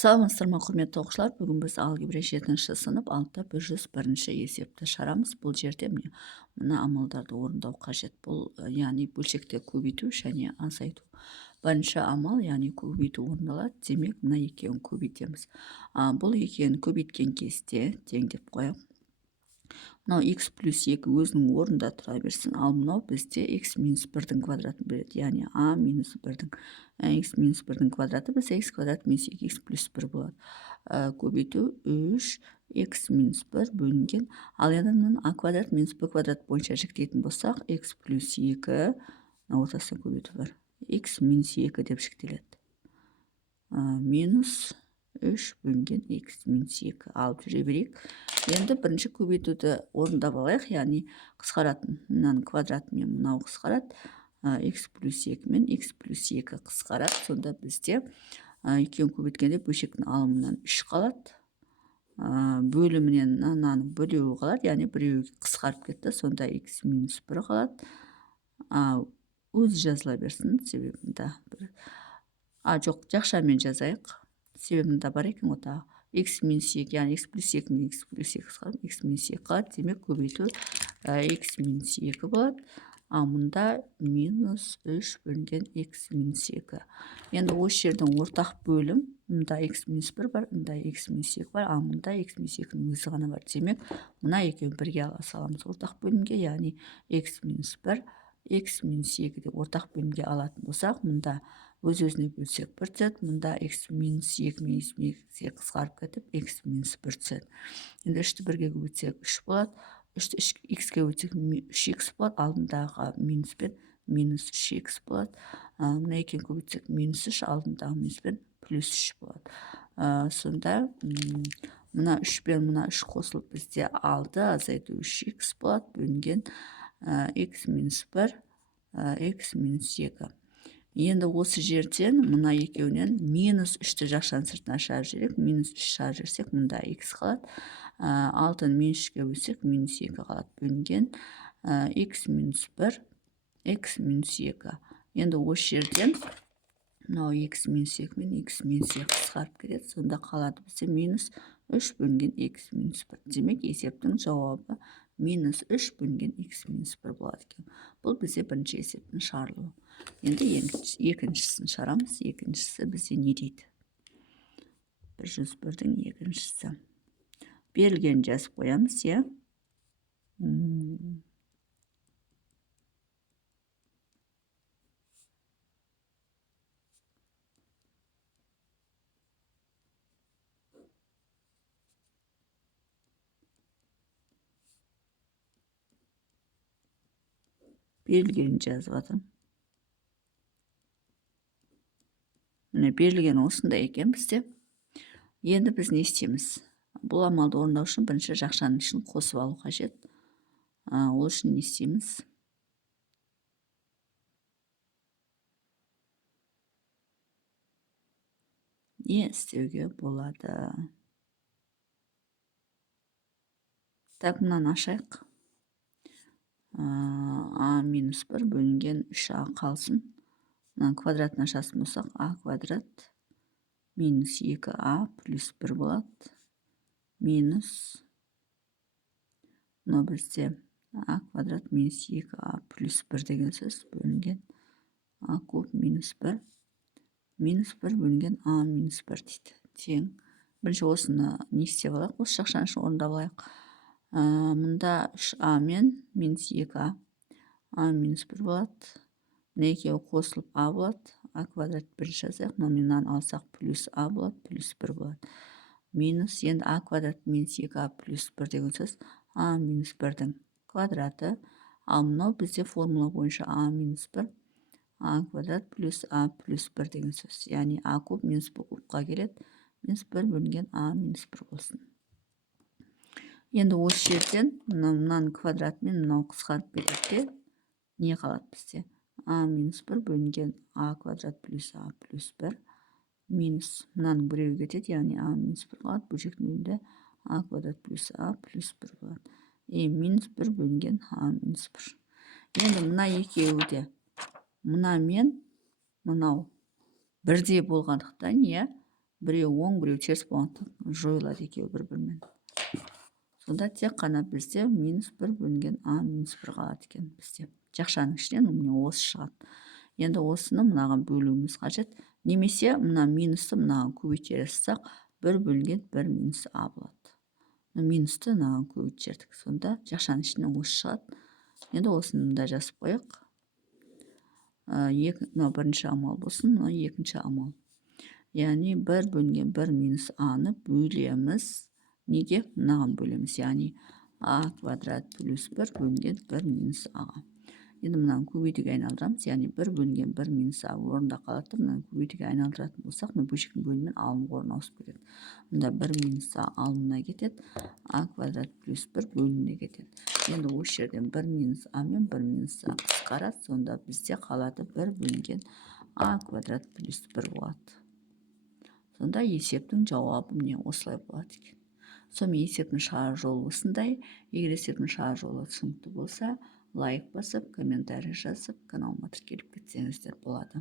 Саламатсыздар ма, құрметті оқушылар? Бүгін біз алгебра 7-ші сынып 101-ші есепті шығарамыз. Бұл жерде мына амалдарды орындау қажет. Бұл яғни бөлшекті көбейту және азайту. Бірінші амал, яғни көбейту орындалады. Демек, мына екеуін көбейтеміз. Бұл екеуін көбейткен кезде тең деп қоямын. Мынау x плюс 2 өзінің орнында тұра берсін, ал мынау бізде x минус 1-дің квадратын береді, яғни a минус 1-дің x минус 1-дің квадраты бізде x квадрат минус 2x плюс 1 болады. Көбейту 3x минус 1 бөлінген, ал енді мынаны a квадрат минус b квадрат бойынша жіктейтін болсақ, x плюс 2 ортасына көбейту бар, x минус 2 деп жіктеледі. Минус 3 бөлінген x минус 2 алып жүре берейік. Енді бірінші көбейтуді орындап алайық, яғни қысқаратын мынаның квадратымен мынау қысқарады, x плюс 2 мен x плюс 2 қысқарады. Сонда бізде екеуін көбейткенде бөлшектің алымынан 3 қалады, бөлімінен мынаның бөлеуі қалады, яғни біреуі қысқарып кетті, сонда x минус 1 қалады. Өзі жазыла берсін, себебінде жоқ, жақшамен жазайық, себебінде бар екен ота. X минус 2, яғни x плюс 2 мен x плюс 2 қысқарып, x минус 2 қалады. Демек, көбейту x минус 2 болады. Мұнда минус 3 бөлінген x минус 2. Енді осы жердің ортақ бөлім, мұнда x минус 1 бар, мұнда x минус 2 бар, мұнда x минус 2-ның өзі ғана бар. Демек, мұна екеуін бірге ала саламыз ортақ бөлімге, яғни x минус 1, x минус 2 де ортақ бөлімге алатын болсақ, мұнда өз-өзіне бөлсек 1 түседі, мұнда x минус 2 мен x минус 2 қысқарып кетіп, x минус 1 түседі. Енді 3-ті бірге көбейтсек 3 болады, 3-ті x-ке өтсек 3x болады, алдындағы минус пен минус 3x болады. Мұна екеуін көбейтсек минус 3, алдындағы минус пен плюс 3 болады. Сонда мұна 3 пен мұна 3 қосылып бізде 6, азайту 3x болады, бөлінген x минус 1, x минус 2. Енді осы жерден мұна екеуінен минус 3-ті жақшаның сыртына шығарып жіберейік. Минус 3 шығарып жіберсек, мұнда x қалады. 6-ны минус 3-ке бөлсек, минус 2 қалады, бөлінген x минус 1, x минус 2. Енді осы жерден мынау x минус 2 мен x минус 2 қысқарып кетеді. Сонда қалады бізде минус 3 бөлінген x минус 1. Демек, есептің жауабы минус 3 бөлінген x минус 1 болады екен. Бұл бізде бірінші есептің шығарылуы. Енді екіншісін шығарамыз. Екіншісі бізде не дейді? 101-дің екіншісі. Берілген жазып қоямыз, е? Берілген жазып атырмын. Міне берілген осындай екен бізде. Енді біз не істейміз? Бұл амалды орындау үшін бірінші жақшаның ішін қосып алу қажет. Ол үшін не істейміз? Не істеуге болады? Так, мұнан ашайық. А минус 1 бөлінген 3а қалсын. Мұнан квадратын ашасын болсақ, а квадрат минус 2а плюс 1 болады. Минус, мұны бізде а квадрат минус 2а плюс 1 деген сөз, бөлінген а куб минус 1. Минус 1 бөлінген а минус 1 дейді. Тең. Бірінші осыны не істеп алайық? Осы жақшаның ішін орындап алайық. Мұнда 3а мен минус 2а, а минус 1 болады. Мына екеуі қосылып а болады. А квадрат бірінші жазайық. Мынаны алсақ плюс а болады, плюс 1 болады. Минус, енді а квадрат минус 2а плюс 1 деген сөз а минус 1-дің квадраты. Ал мынау бізде формула бойынша а минус 1, а квадрат плюс а плюс 1 деген сөз. Яғни а куб минус б кубқа келеді. Минус 1 бөлінген а минус 1 болсын. Енді осы жерден мынаның квадратымен мынау қысқарып кетеді. Не қалады бізде? А минус 1 бөлінген а квадрат плюс а плюс 1. Минус мынаның біреуі кетеді, яғни а минус 1 қалады. Бөлшектің бөлімінде а квадрат плюс а плюс 1 болады. Минус 1 бөлінген а минус 1. Енді мына екеуі де мына мен мынау бірдей болғандықтан, біреу оң біреу теріс болғандықтан жойылады екеуі бір-бірімен. Сонда тек қана бізде минус 1 бөлінген а минус 1 қалады екен бізде. Жақшаның ішінен міне осы шығады. Енді осыны мынаған бөлуіміз қажет. Немесе мына минусты мынаған көбейтер салсақ 1 бөлінген 1 минус а болады. Минусты мынаған көбейтіп сонда жақшаның ішінен осы шығады. Енді осыны мында жазып қояйық. Мына бірінші амал болсын, мына екінші амал. Яғни 1 бөлінген 1 минус аны бөлеміз. Неге? Мынаған бөлеміз. Яғни а квадрат плюс 1 бөлінген 1 минус аға. Енді мынаны көбейтуге айналдырамыз. Яғни 1 бөлінген 1 минус а орында қалады. Мынаны көбейтуге айналдыратын болсақ, мына бөлшектің бөлімімен алынып орын ауысып кетеді. Мында 1 минус а алынына кетеді. А квадрат плюс 1 бөліміне кетеді. Енді осы жерден 1 минус а мен 1 минус а қысқарады. Сонда бізде қалады 1 бөлінген а квадрат плюс 1 болады. Сонда есептің жауабы міне осылай болады екен. Сонымен есептің шығар жолы осындай. Егер есептің шығар жолы түсінікті болса, лайк басып, комментарий жазып, каналыма тіркеліп кетсеңіздер болады.